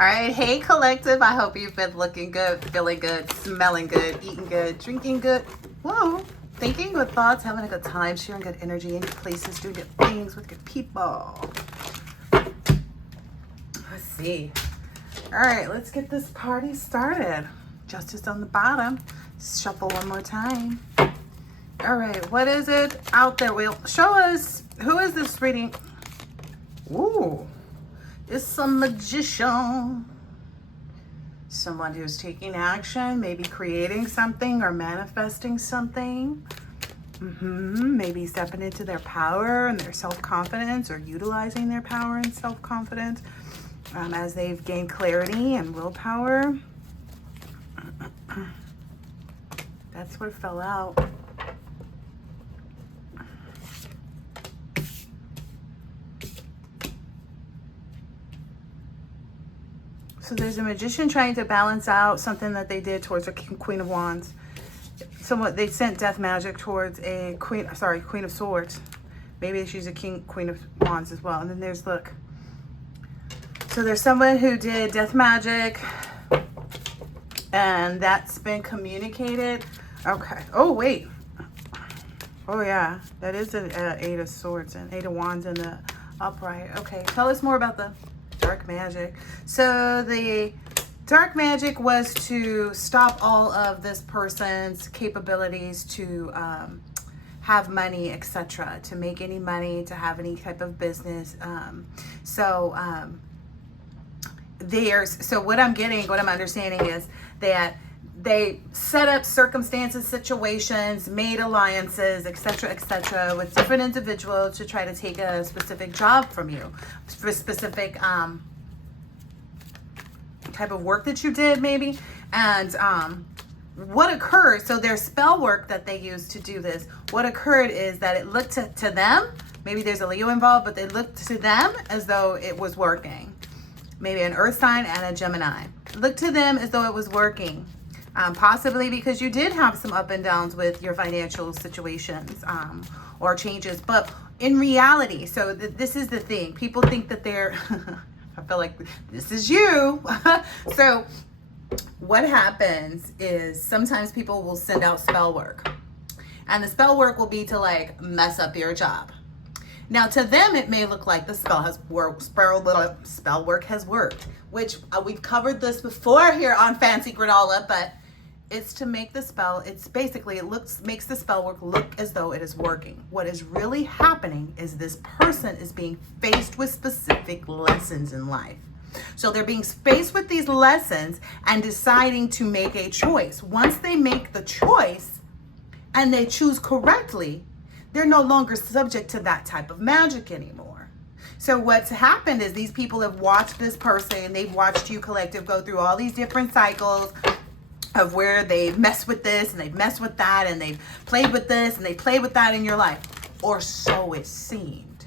All right, hey collective. I hope you've been looking good, feeling good, smelling good, eating good, drinking good. Whoa, thinking good thoughts, having a good time, sharing good energy in good places, doing good things with good people. Let's see. All right, let's get this party started. Justice on the bottom. Shuffle one more time. All right, what is it out there? Well, show us, who is this reading? Ooh. It's a magician, someone who's taking action, maybe creating something or manifesting something. Maybe stepping into their power and their self-confidence, or utilizing their power and self-confidence as they've gained clarity and willpower. That's what fell out. So there's a magician trying to balance out something that they did towards a Queen of Wands. Somewhat, they sent death magic towards a Queen of Swords. Maybe she's a Queen of Wands as well. And then there's, look. So there's someone who did death magic, and that's been communicated. Okay. Oh, wait. Oh, yeah. That is an Eight of Swords and Eight of Wands in the upright. Okay. Tell us more about the dark magic. So the dark magic was to stop all of this person's capabilities to have money, etc., to make any money, to have any type of business. So what I'm understanding is that they set up circumstances, situations, made alliances, etc., with different individuals to try to take a specific job from you, for specific type of work that you did, maybe. And what occurred, so their spell work that they used to do this, what occurred is that it looked to them, maybe there's a Leo involved, but they looked to them as though it was working. Maybe an earth sign and a Gemini. Looked to them as though it was working. Possibly because you did have some up and downs with your financial situations or changes. But in reality, so this is the thing. People think that they're, I feel like this is you. So what happens is sometimes people will send out spell work. And the spell work will be to like mess up your job. Now, to them, it may look like the spell work has worked, which we've covered this before here on Fancy Granola, but it's to make the spell, it's basically, makes the spell work look as though it is working. What is really happening is this person is being faced with specific lessons in life. So they're being faced with these lessons and deciding to make a choice. Once they make the choice and they choose correctly, they're no longer subject to that type of magic anymore. So what's happened is these people have watched this person, they've watched you collective go through all these different cycles of where they've messed with this and they've messed with that and they've played with this and they played with that in your life. Or so it seemed.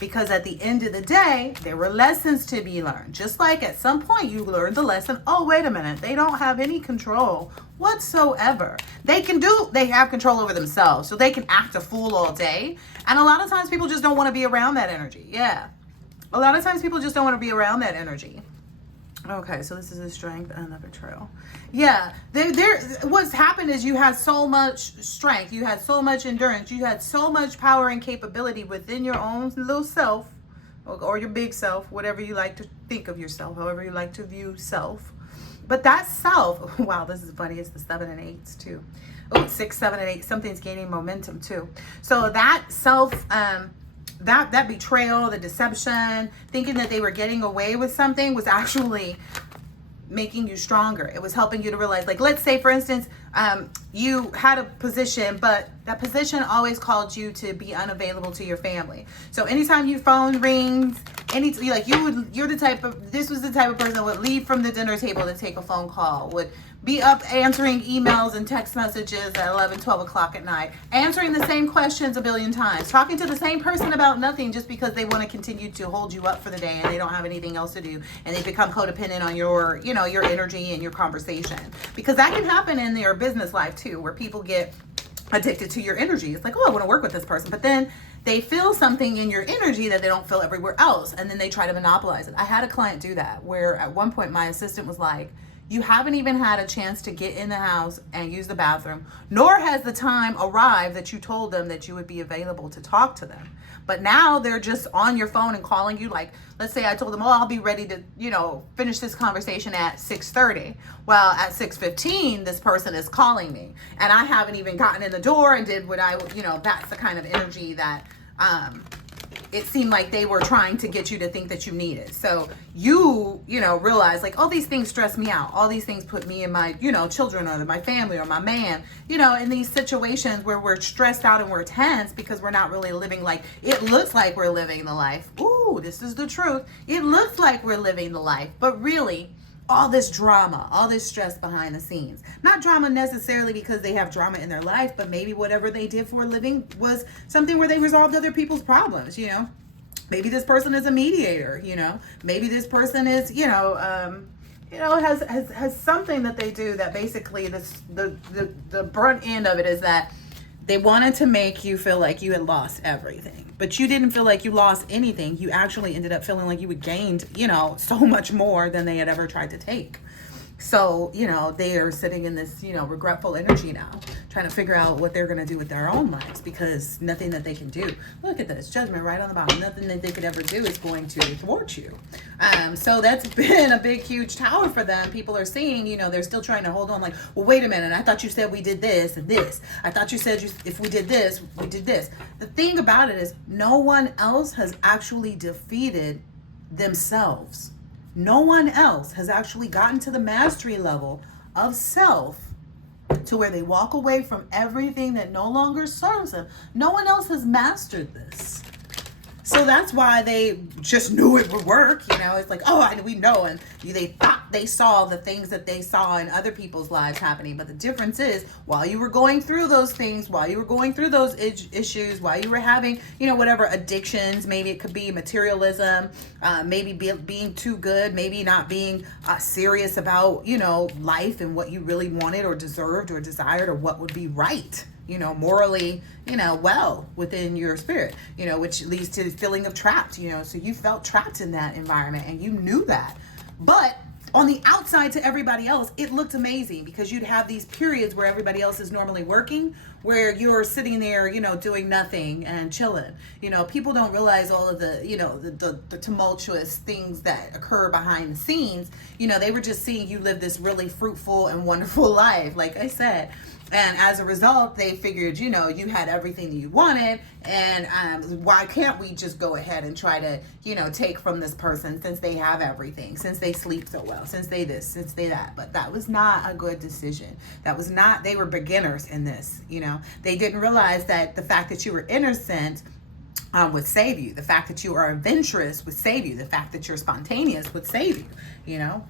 Because at the end of the day, there were lessons to be learned. Just like at some point you learned the lesson, oh, wait a minute, they don't have any control whatsoever. They have control over themselves, so they can act a fool all day. And a lot of times people just don't want to be around that energy. Yeah. A lot of times people just don't want to be around that energy. Okay, so this is a strength and a betrayal. Yeah, what's happened is you had so much strength, you had so much endurance, you had so much power and capability within your own little self, or your big self, whatever you like to think of yourself, however you like to view self. But that self, wow, this is funny, it's the 7 and 8s too. Oh, 6, 7, and 8, something's gaining momentum too. So that self, that betrayal, the deception, thinking that they were getting away with something was actually making you stronger. It was helping you to realize, like, let's say, for instance, you had a position, but that position always called you to be unavailable to your family. So anytime your phone rings, you're the type of, this was the type of person that would leave from the dinner table to take a phone call, would be up answering emails and text messages at 11, 12 o'clock at night, answering the same questions a billion times, talking to the same person about nothing just because they want to continue to hold you up for the day and they don't have anything else to do, and they become codependent on your energy and your conversation. Because that can happen in their business life too, where people get addicted to your energy. It's like, oh, I want to work with this person. But then they feel something in your energy that they don't feel everywhere else. And then they try to monopolize it. I had a client do that where at one point my assistant was like, you haven't even had a chance to get in the house and use the bathroom, nor has the time arrived that you told them that you would be available to talk to them. But now they're just on your phone and calling you. Like, let's say I told them, oh, I'll be ready to, finish this conversation at 6:30. Well, at 6:15, this person is calling me and I haven't even gotten in the door and did what that's the kind of energy that, it seemed like they were trying to get you to think that you needed. So you realize like, all these things stress me out. All these things put me and my, children or my family or my man, in these situations where we're stressed out and we're tense because we're not really living like, it looks like we're living the life. Ooh, this is the truth. It looks like we're living the life, but really, all this drama, all this stress behind the scenes. Not drama necessarily because they have drama in their life, but maybe whatever they did for a living was something where they resolved other people's problems, Maybe this person is a mediator, Maybe this person is, has something that they do that basically the brunt end of it is that they wanted to make you feel like you had lost everything. But you didn't feel like you lost anything. You actually ended up feeling like you had gained, so much more than they had ever tried to take. So, they are sitting in this, regretful energy now, trying to figure out what they're going to do with their own lives because nothing that they can do. Look at this judgment right on the bottom. Nothing that they could ever do is going to thwart you. So that's been a big, huge tower for them. People are seeing, they're still trying to hold on like, well, wait a minute. I thought you said we did this and this. I thought you said if we did this, we did this. The thing about it is no one else has actually defeated themselves. No one else has actually gotten to the mastery level of self to where they walk away from everything that no longer serves them. No one else has mastered this. So that's why they just knew it would work. It's like, we know. And they thought they saw the things that they saw in other people's lives happening. But the difference is while you were going through those things, while you were going through those issues, while you were having, whatever addictions, maybe it could be materialism, maybe being too good, maybe not being serious about, life and what you really wanted or deserved or desired or what would be right. Morally, well within your spirit, which leads to the feeling of trapped, so you felt trapped in that environment and you knew that. But on the outside to everybody else, it looked amazing because you'd have these periods where everybody else is normally working, where you're sitting there, doing nothing and chilling. People don't realize all of the, the tumultuous things that occur behind the scenes. They were just seeing you live this really fruitful and wonderful life, like I said. And as a result, they figured, you had everything that you wanted. And why can't we just go ahead and try to, take from this person since they have everything, since they sleep so well, since they this, since they that. But that was not a good decision. They were beginners in this, They didn't realize that the fact that you were innocent would save you. The fact that you are adventurous would save you. The fact that you're spontaneous would save you,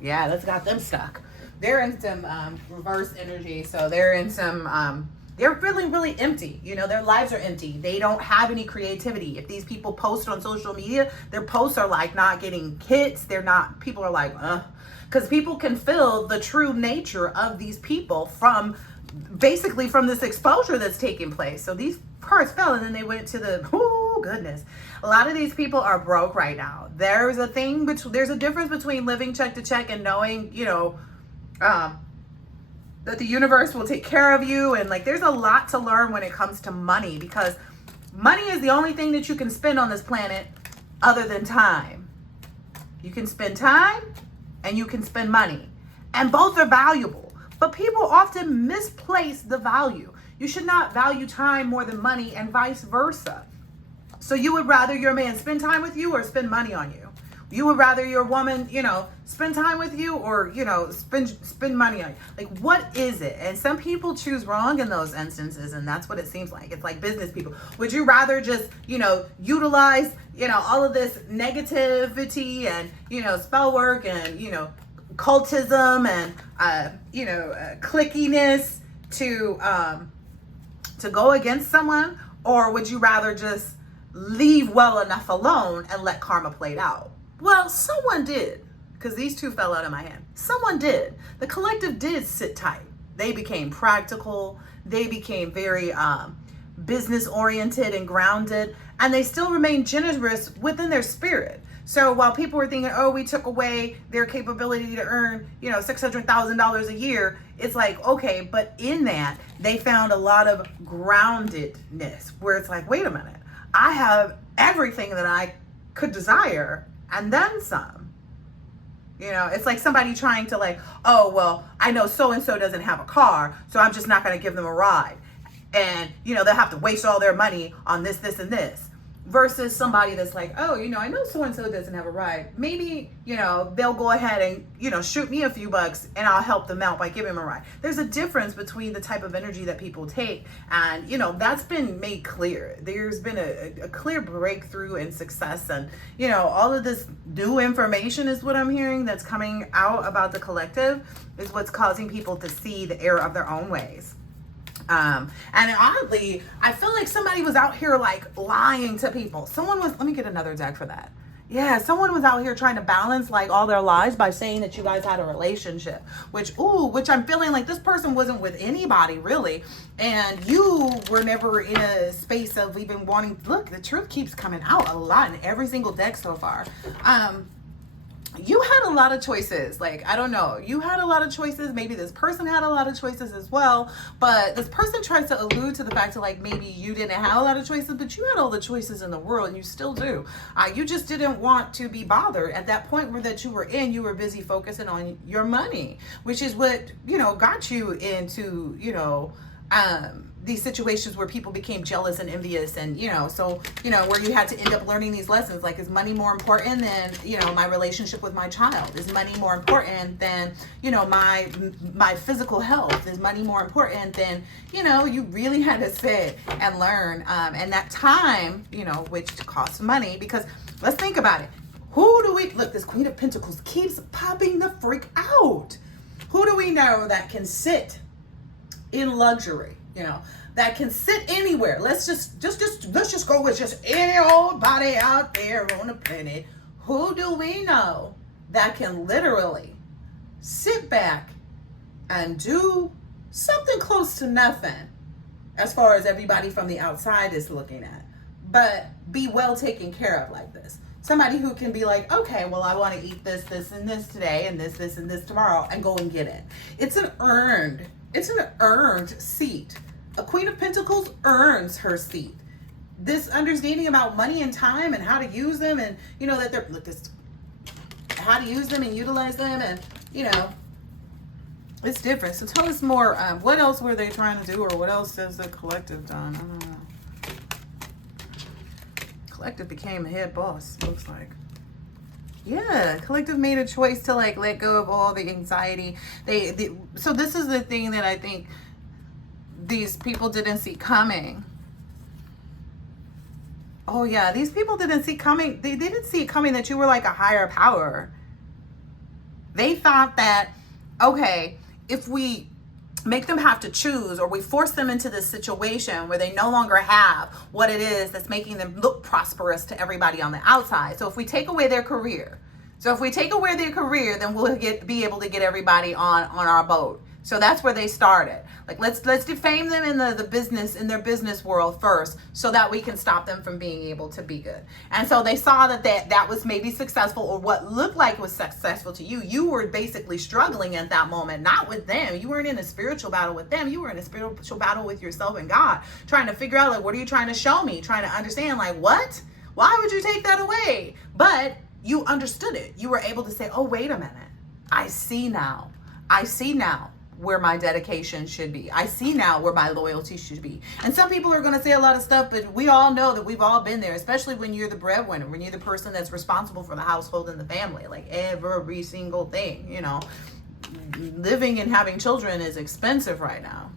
Yeah, that's got them stuck. They're in some reverse energy. So they're in some, they're feeling really empty. Their lives are empty. They don't have any creativity. If these people post on social media, their posts are like not getting hits. People are like, because people can feel the true nature of these people from this exposure that's taking place. So these cards fell and then they went to goodness. A lot of these people are broke right now. There's a difference between living check to check and knowing, that the universe will take care of you. And like, there's a lot to learn when it comes to money because money is the only thing that you can spend on this planet other than time. You can spend time and you can spend money and both are valuable, but people often misplace the value. You should not value time more than money and vice versa. So you would rather your man spend time with you or spend money on you? You would rather your woman, spend time with you or, spend money on you. Like, what is it? And some people choose wrong in those instances. And that's what it seems like. It's like business people. Would you rather just, utilize, all of this negativity and, spell work and, cultism and, clickiness to go against someone? Or would you rather just leave well enough alone and let karma play it out? Well, someone did, because these two fell out of my hand. Someone did. The collective did sit tight. They became practical. They became very business oriented and grounded, and they still remain generous within their spirit. So while people were thinking, oh, we took away their capability to earn, $600,000 a year, it's like, okay, but in that, they found a lot of groundedness where it's like, wait a minute, I have everything that I could desire and then some. It's like somebody trying to like, oh, well, I know so-and-so doesn't have a car, so I'm just not going to give them a ride. And, they'll have to waste all their money on this, this, and this. Versus somebody that's like, oh, I know so-and-so doesn't have a ride. Maybe, they'll go ahead and, shoot me a few bucks and I'll help them out by giving them a ride. There's a difference between the type of energy that people take. And, that's been made clear. There's been a clear breakthrough and success. And, all of this new information is what I'm hearing that's coming out about the collective is what's causing people to see the error of their own ways. And oddly, I feel like somebody was out here like lying to people. Let me get another deck for that. Yeah, someone was out here trying to balance like all their lies by saying that you guys had a relationship, which I'm feeling like this person wasn't with anybody really. And you were never in a space of even wanting, look, the truth keeps coming out a lot in every single deck so far. You had a lot of choices. Like, I don't know. You had a lot of choices. Maybe this person had a lot of choices as well. But this person tries to allude to the fact that, like, maybe you didn't have a lot of choices, but you had all the choices in the world, and you still do. You just didn't want to be bothered. At that point where that you were in, you were busy focusing on your money, which is what, got you into, these situations where people became jealous and envious and, where you had to end up learning these lessons. Like, is money more important than, my relationship with my child? Is money more important than, my physical health? Is money more important than, you really had to sit and learn. And that time, which costs money, because let's think about it. Look, this Queen of Pentacles keeps popping the freak out. Who do we know that can sit in luxury, that can sit anywhere? Let's just go with just any old body out there on the planet. Who do we know that can literally sit back and do something close to nothing as far as everybody from the outside is looking at, but be well taken care of like this? Somebody who can be like, okay, well, I want to eat this, this, and this today, and this, and this tomorrow, and go and get it. It's an earned seat. A Queen of Pentacles earns her seat. This understanding about money and time and how to use them, and that they're how to use them and utilize them, and it's different. So tell us more. What else were they trying to do, or what else has the collective done? I don't know. Collective became a head boss, looks like. Yeah, collective made a choice to like let go of all the anxiety. So this is the thing that I think these people didn't see coming. Oh yeah, these people didn't see coming. They didn't see it coming that you were like a higher power. They thought that, okay, if we make them have to choose, or we force them into this situation where they no longer have what it is that's making them look prosperous to everybody on the outside. So if we take away their career, then we'll be able to get everybody on our boat. So that's where they started. Like, let's defame them in their business world first, so that we can stop them from being able to be good. And so they saw that was maybe successful, or what looked like was successful to you. You were basically struggling at that moment, not with them. You weren't in a spiritual battle with them. You were in a spiritual battle with yourself and God, trying to figure out, like, what are you trying to show me? Trying to understand, like, what? Why would you take that away? But you understood it. You were able to say, oh, wait a minute. I see now where my dedication should be. I see now where my loyalty should be. And some people are going to say a lot of stuff, but we all know that we've all been there, especially when you're the breadwinner, when you're the person that's responsible for the household and the family, like every single thing, living and having children is expensive right now,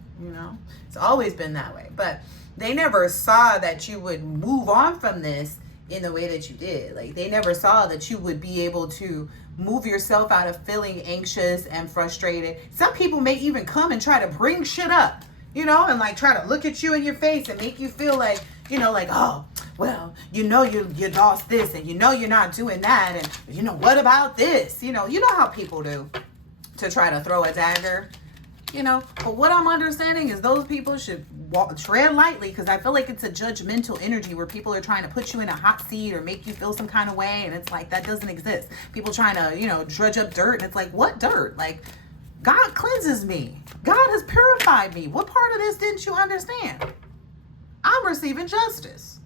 it's always been that way. But they never saw that you would move on from this in the way that you did. Like, they never saw that you would be able to move yourself out of feeling anxious and frustrated. Some people may even come and try to bring shit up, and like try to look at you in your face and make you feel like, like, oh, well, you lost this, and you're not doing that, and what about this? You know how people do to try to throw a dagger. you know. But what I'm understanding is those people should tread lightly, because I feel like it's a judgmental energy where people are trying to put you in a hot seat or make you feel some kind of way, and it's like that doesn't exist. People trying to, you know, drudge up dirt, and it's like, what dirt? Like, God cleanses me. God has purified me. What part of this didn't you understand? I'm receiving justice.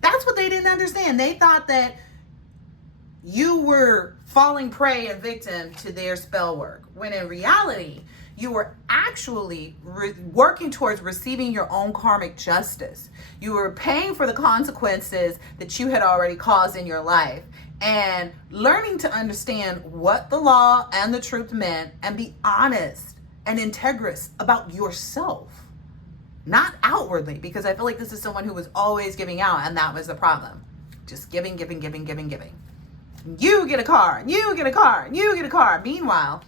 That's what they didn't understand. They thought that you were falling prey and victim to their spell work, when in reality, you were actually working towards receiving your own karmic justice. You were paying for the consequences that you had already caused in your life, and learning to understand what the law and the truth meant, and be honest and integrous about yourself, not outwardly, because I feel like this is someone who was always giving out, and that was the problem. Just giving, giving, giving, giving, giving. You get a car, and you get a car, and you get a car. Meanwhile,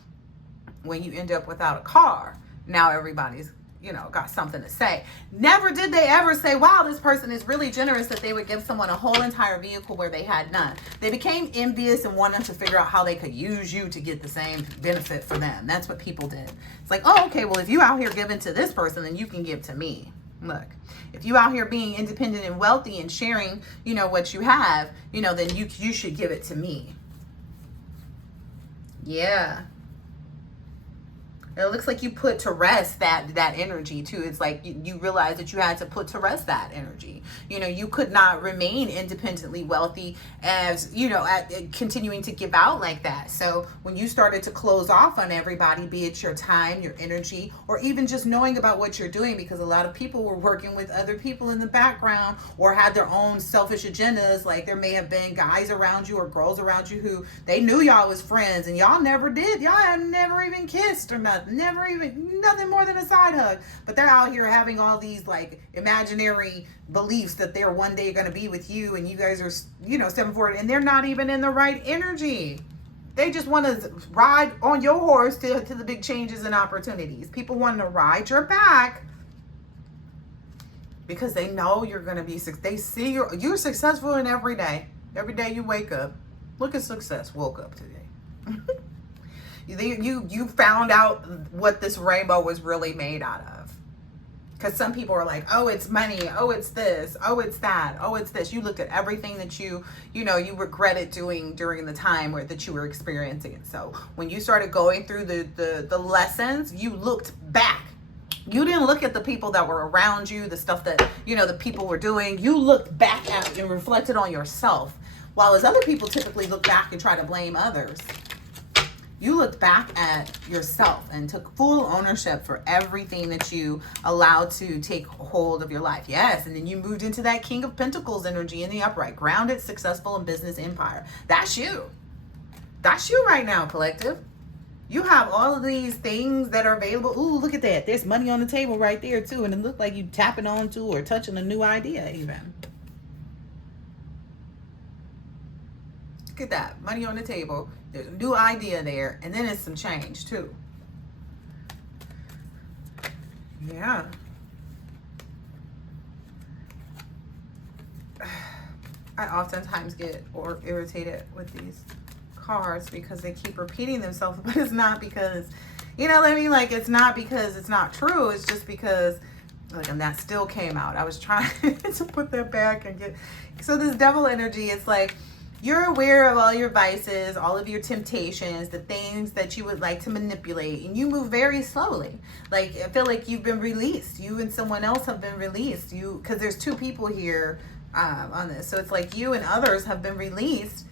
when you end up without a car, now everybody's, you know, got something to say. Never did they ever say, wow, this person is really generous, that they would give someone a whole entire vehicle where they had none. They became envious and wanted to figure out how they could use you to get the same benefit for them. That's what people did. It's like, oh, okay, well, if you out here giving to this person, then you can give to me. Look, if you out here being independent and wealthy and sharing, you know, what you have, you know, then you should give it to me. Yeah. It looks like you put to rest that energy too. It's like you realize that you had to put to rest that energy. You know, you could not remain independently wealthy as, you know, continuing to give out like that. So when you started to close off on everybody, be it your time, your energy, or even just knowing about what you're doing, because a lot of people were working with other people in the background or had their own selfish agendas. Like there may have been guys around you or girls around you who they knew y'all was friends and y'all never did. Y'all had never even kissed or nothing. Never even, nothing more than a side hug. But they're out here having all these like imaginary beliefs that they're one day going to be with you, and you guys are, you know, stepping forward, and they're not even in the right energy. They just want to ride on your horse to the big changes and opportunities. People want to ride your back because they know you're going to be, they see you're successful in every day. Every day you wake up, look at success. Woke up today. You found out what this rainbow was really made out of. Because some people are like, oh, it's money. Oh, it's this. Oh, it's that. Oh, it's this. You looked at everything that you regretted doing during the time that you were experiencing it. So when you started going through the lessons, you looked back. You didn't look at the people that were around you, the stuff that, you know, the people were doing. You looked back at and reflected on yourself. While as other people typically look back and try to blame others, you looked back at yourself and took full ownership for everything that you allowed to take hold of your life. Yes, and then you moved into that King of Pentacles energy in the upright, grounded, successful, and business empire. That's you. That's you right now, collective. You have all of these things that are available. Ooh, look at that. There's money on the table right there, too. And it looked like you tapping onto or touching a new idea, even. Look at that. Money on the table. There's a new idea there, and then it's some change too. Yeah. I oftentimes get irritated with these cards because they keep repeating themselves, but it's not because, you know what I mean? Like, it's not because it's not true. It's just because, like, and that still came out. I was trying to put that back and get, so this devil energy, it's like, you're aware of all your vices, all of your temptations, the things that you would like to manipulate, and you move very slowly. Like, I feel like you've been released. You and someone else have been released. because there's two people here on this. So it's like you and others have been released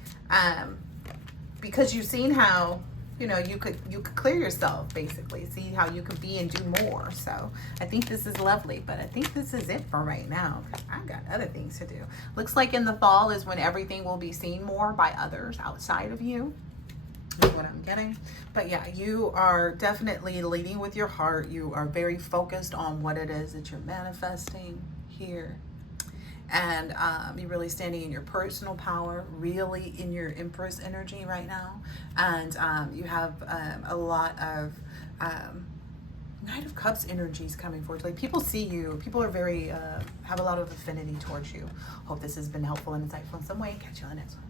because you've seen how, you know, you could clear yourself, basically. See how you could be and do more. So I think this is lovely, but I think this is it for right now. I've got other things to do. Looks like in the fall is when everything will be seen more by others outside of you. That's what I'm getting. But yeah, you are definitely leading with your heart. You are very focused on what it is that you're manifesting here. And you're really standing in your personal power, really in your Empress energy right now. And you have a lot of Knight of Cups energies coming forward. Like, people see you. People are very, have a lot of affinity towards you. Hope this has been helpful and insightful in some way. Catch you on the next one.